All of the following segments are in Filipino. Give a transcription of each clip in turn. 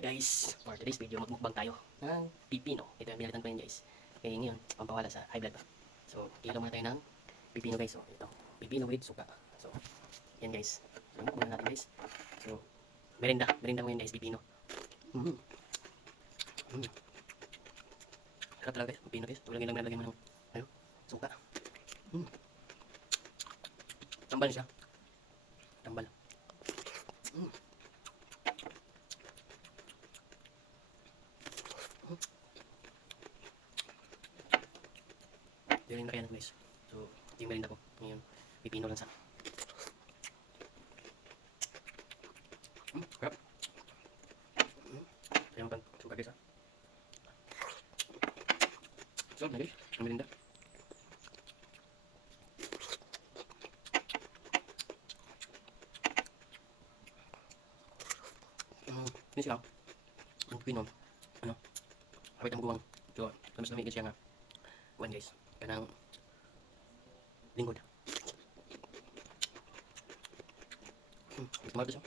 Hi guys! For today's video, magmukbang tayo ng pipino. Ito yung binalitan ko yun guys. Kaya ngayon, pampawala sa high blood ba. So, kilo muna tayo ng pipino guys. So, ito. Pipino with suka. So, yan guys. So, mukbang natin guys. So, merenda. Merenda mo yun guys, pipino. Sarap talaga guys, pipino guys. Tulad lang nalagyan mo ng suka. Tambal siya. Tambal. Yun yung kaya guys. So, ito yung merinda ko. Ngayon, pipino lang sa. Sarap. Kaya mo pang suka guys ha. Sarap na guys, ang merinda. Ini siya. Ang pipino. Ano? Hawit ang buwang. So, mas lamig siya nga. Kuhan guys. Kanang lingkod. Kumagal siya.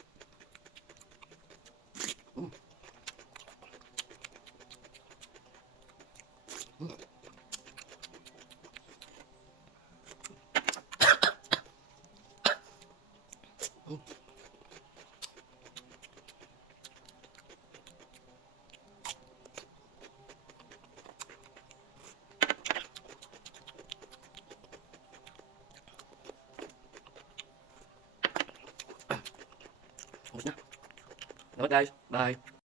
Ubus na. Dapat guys. Bye.